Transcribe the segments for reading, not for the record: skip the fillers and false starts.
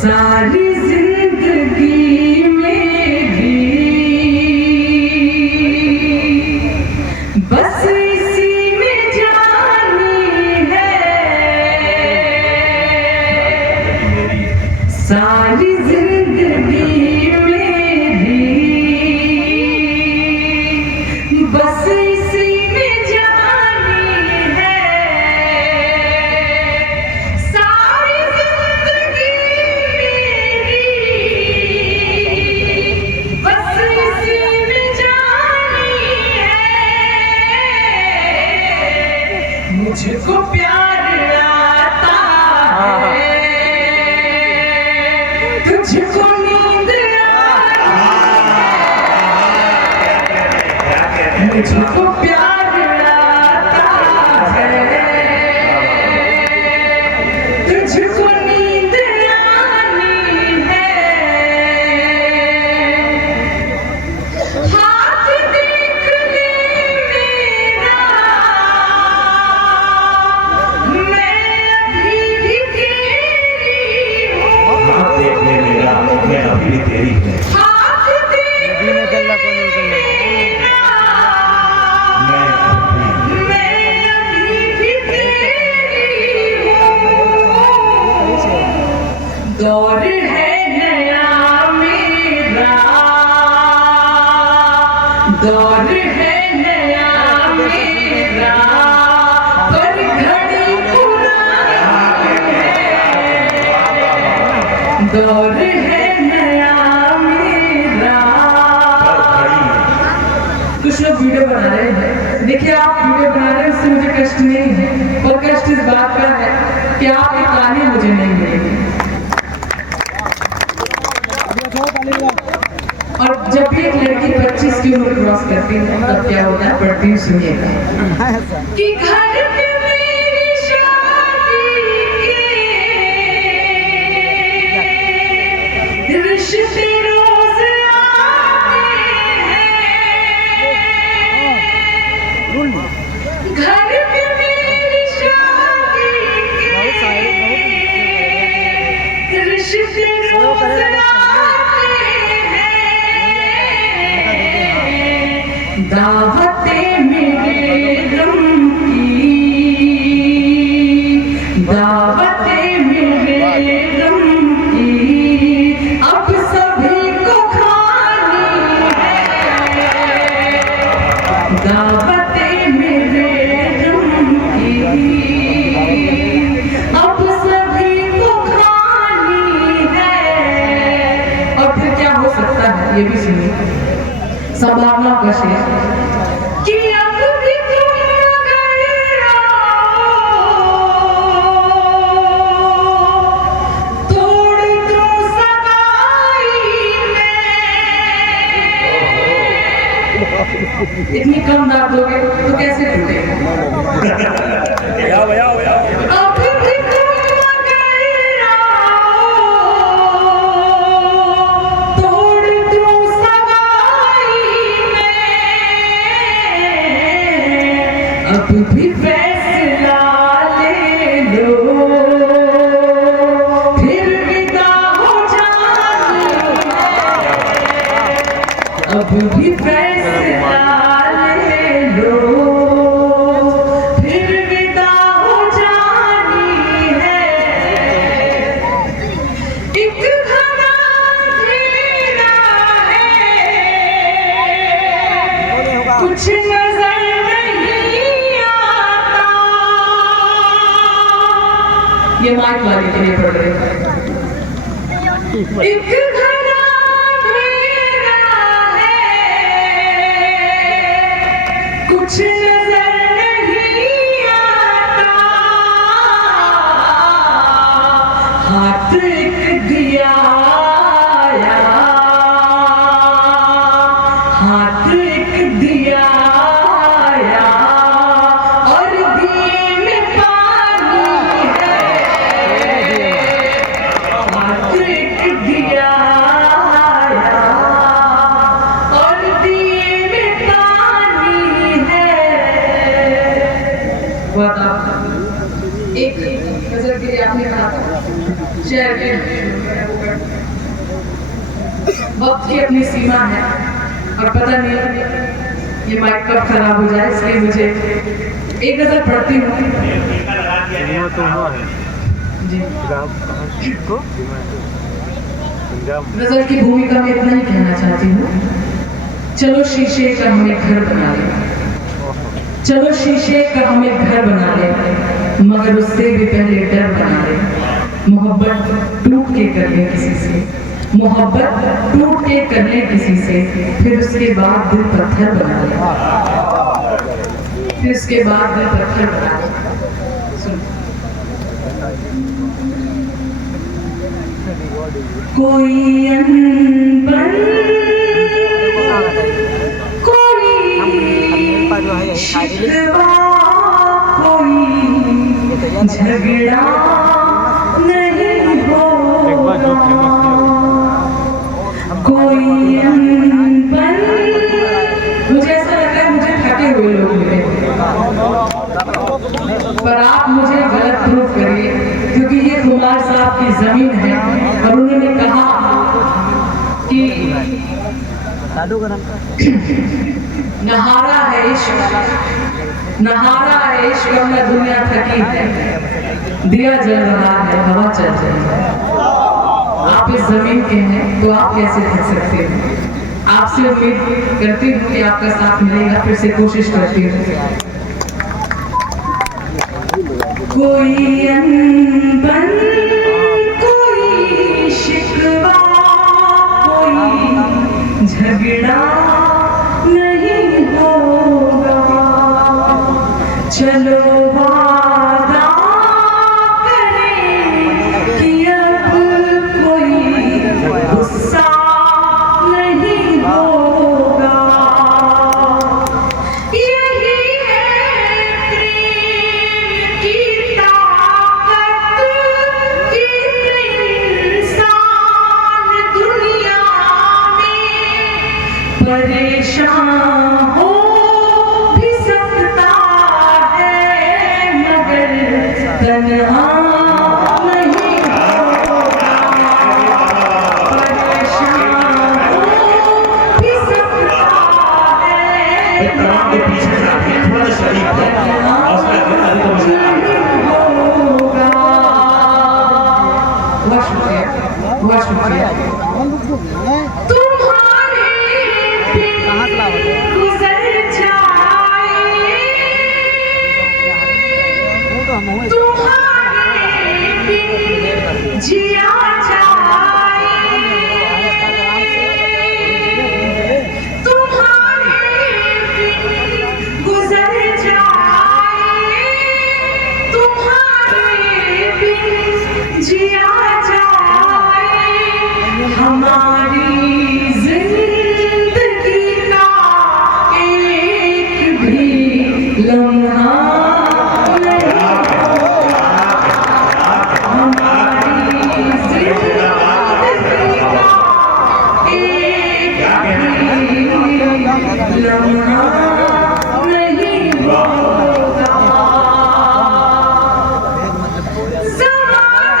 सारी जिंदगी मेरी बस इसी में जानी है, सारी जिंदगी मेरी बस इसी में जानी है, सारी जिंदगी मेरी बस इसी में जानी है, मुझको प्यार आता है, तुझको नींद आती है, मुझको प्यार आता है, तुझको नींद आनी है, हाथ देख ले मेरा, मैं अभी भी तेरी हूँ, हाथ देख ले मेरा, मैं अभी भी तेरी हूँ। हाथ देख ले मेरा, मैं अभी भी तेरी हूँ, दौर है नया मेरा, दौर है नया मेरा, पर घड़ी पुरानी है, दौर है नया मेरा। कुछ लोग वीडियो बना रहे हैं, देखिए आप वीडियो बना रहे हैं, उससे मुझे कष्ट नहीं है, और कष्ट इस बात का है कि आपकी कहानी मुझे नहीं मिलेगी। और जब भी एक लड़की 25 की उम्र क्रॉस करती है तब क्या होता है, पढ़ती हूँ, सुनिएगा कि घर पे मेरी शादी के रिश्ते रोज आते हैं, घर पे मेरी शादी के रिश्ते रोज आते हैं, दावतें मेरे गम की, दावतें मेरे गम की, अब सभी को खानी है, दावतें मेरे गम की, अब सभी को खानी है। और फिर क्या हो सकता है, ये भी सुनिए, संभावना का शेर कि अब भी तुम अगर आओ, तोड़ दूं सगाई में, इतनी कम दाब दोगे तो कैसे टूटेगा। अब भी तुम अगर आओ, तोड़ दूं अब भी फैसला ले लो, फिर विदा हो जानी है, अब भी फैसला ले लो, फिर विदा हो जानी है, एक घना अंधेरा है, कुछ नजर ये माइक वाले के लिए पढ़ रहे हैं, एक घना अंधेरा है, कुछ नजर नहीं आता, हाथ एक दिया आया, हाथ एक दिया आया, और दिए में पानी है, हाथ एक दिया आया, और दिए में पानी है। एक गजल के लिए आपने कहा शेर के वक्त की अपनी सीमा है और पता नहीं ये माइक कब खराब हो जाए, इसलिए मुझे एक नजर पढ़ती हूँ जी। गजल की भूमिका में इतना ही कहना चाहती हूँ। चलो शीशे का हमें घर बना ले, चलो शीशे का हमें घर बना ले, मगर उससे भी पहले डर बना ले। मोहब्बत टूट के कर ले किसी से, मोहब्बत टूट के कर ले किसी से, फिर उसके बाद दिल पत्थर बना ले, फिर उसके बाद दिल पत्थर बना ले। कोई अनबन कोई शिकवा कोई झगड़ा नहीं होगा, कोई अनबन। मुझे ऐसा लग रहा है मुझे थके हुए लोग मिले, पर आप मुझे गलत प्रूफ करिए, क्योंकि ये कुमार साहब की जमीन है और उन्होंने कहा कि नहारा है इश्क, नहारा है इश्क, वरना दुनिया थकी है, दिया जल रहा है, हवा चल रही है। आप इस जमीन के हैं तो आप कैसे थक सकते हैं। आपसे उम्मीद करती हूँ कि आपका साथ मिलेगा, फिर से कोशिश करती हूँ। कोई अनबन कोई शिकवा कोई झगड़ा नहीं होगा, चलो वादा करें कि अब कोई गुस्सा नहीं होगा। यही है प्रेम की ताकत कि इंसान दुनिया में परेशान हो भी सकता है, मगर तन्हा नहीं होगा। परेशान हो भी सकता है, तमाम के पीछे साथी हैं, थोड़ा सा शरीफ है, हौसला करें, अभी तो मजा होगा। बहुत शुक्रिया, बहुत शुक्रिया। तुम्हारे बिन गुजर जाए, तुम्हारे बिन जिया जाए, तुम्हारे बिन गुजर जाए, तुम्हारे बिन जिया जाए, हमारी जिंदगी का एक भी लम्हा नहीं होगा, हमारी जिंदगी का एक भी लम्हा नहीं होगा। ज़माना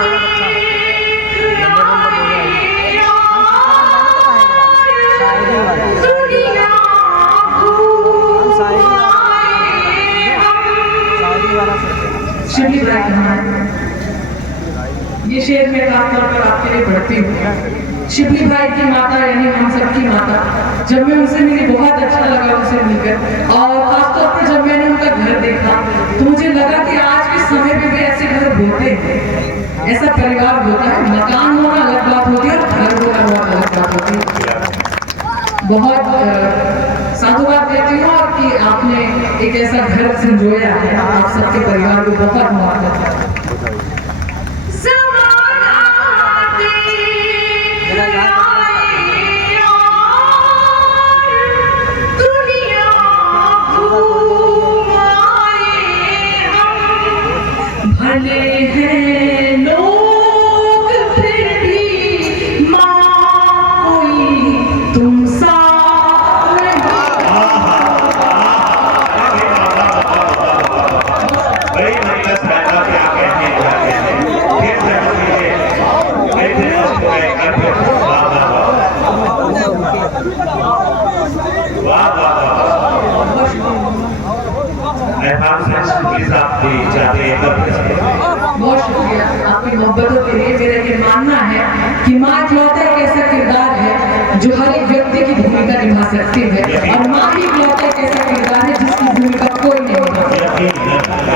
देख आए और दुनिया घूम आए हम। शिवली भाई कहाँ है? ये शेर मैं खासतौर पर आपके लिए पढ़ती हूँ। शिवली भाई की माता यानी हम सबकी माता, जब मैं उनसे मिली बहुत अच्छा लगा उनसे मिलकर, और खासतौर पर जब मैंने उनका घर देखा तो मुझे लगा कि आज के समय में भी ऐसे घर होते हैं, ऐसा परिवार होता है। मकान होना अलग बात होती है और घर होना बहुत अलग बात होती है। बहुत साधुवाद देती हूँ और कि आपने एक ऐसा घर संजोया है, आप सबके परिवार को बहुत मोहब्बत है। दुनिया घूम आए हम, भले हैं लोग फिर भी माँ कोई तुम सा भाई मतलब पैदा क्या कहते हैं, क्या कहते हैं, फिर से मुझे वाह वाह वाह। के लिए मेरा ये मानना है कि माँ इकलौता एक ऐसा किरदार है जो हर एक व्यक्ति की भूमिका निभा सकती है, और माँ ही इकलौता एक ऐसा किरदार है जिसकी भूमिका कोई नहीं निभा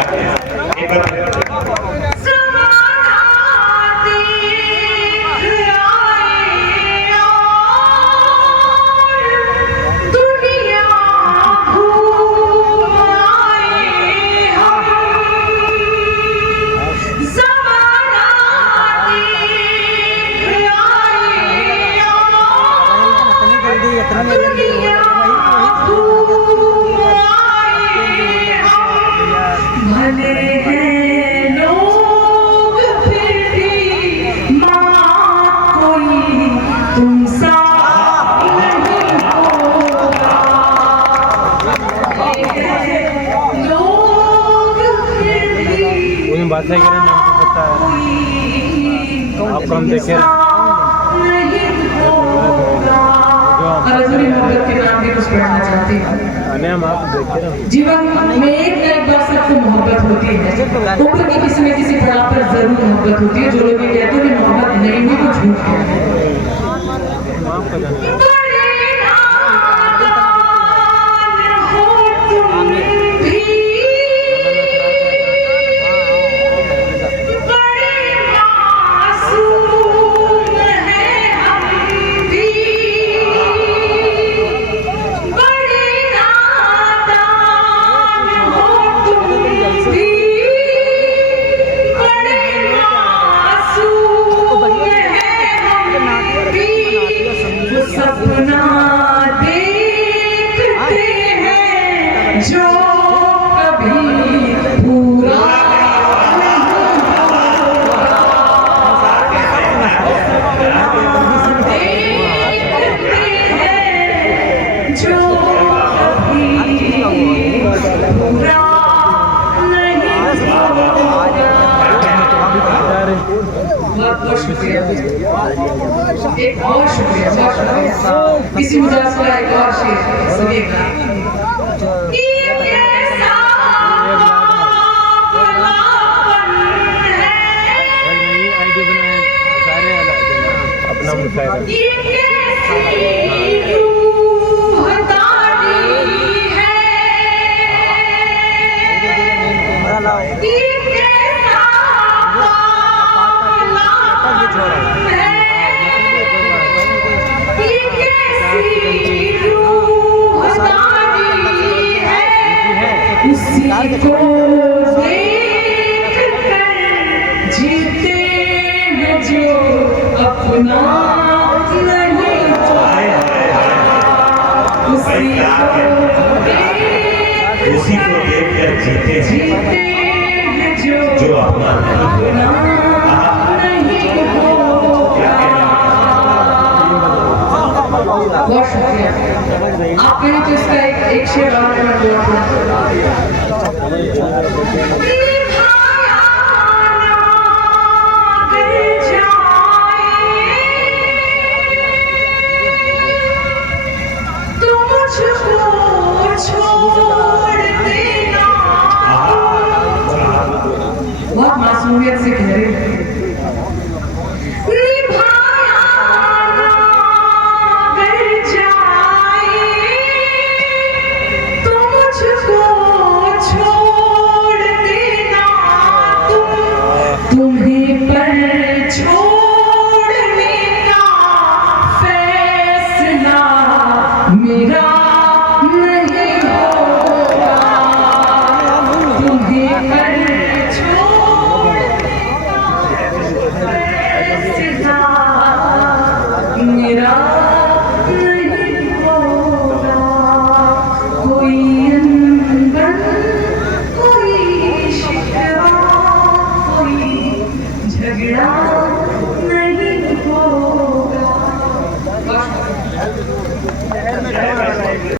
भले हैं लोग फिर भी माँ कोई तुम सा नहीं होगा। लोग फिर भी बात है नाम तो पता है आप कम देखे मोहब्बत के नाम भी कुछ पढ़ना चाहती हूँ। हम आप देखे जीवन में एक न एक बार सबको मोहब्बत होती है, उम्र की किसी न किसी पड़ाव पर जरूर मोहब्बत होती है। जो लोग ये कहते हैं कि मोहब्बत नहीं हुई तो झूठ है। सपना देखते हैं जो कभी पूरा देखते हैं जो कभी पूरा नहीं होगा। बहुत शुक्रिया, एक और शुक्रिया, बहुत शुक्रिया। इसी मुजाज का एक और शेर सुनिएगा। ये कैसा अपनापन है, अपना मुशायरा ये कैसी रूहदारी है, ये कैसा उसी को देख कर जीते हैं जो अपना नहीं, उसी को देख कर जीते हैं जो अपना नहीं होगा। बहुत शुक्रिया। आप कहें तो इसका एक शेर और मैं बोलूं। बहुत मासूमियत से कह रही हूँ। तुम्हें पर छोड़ने का फैसला मेरा नहीं होगा। तुम्हें पर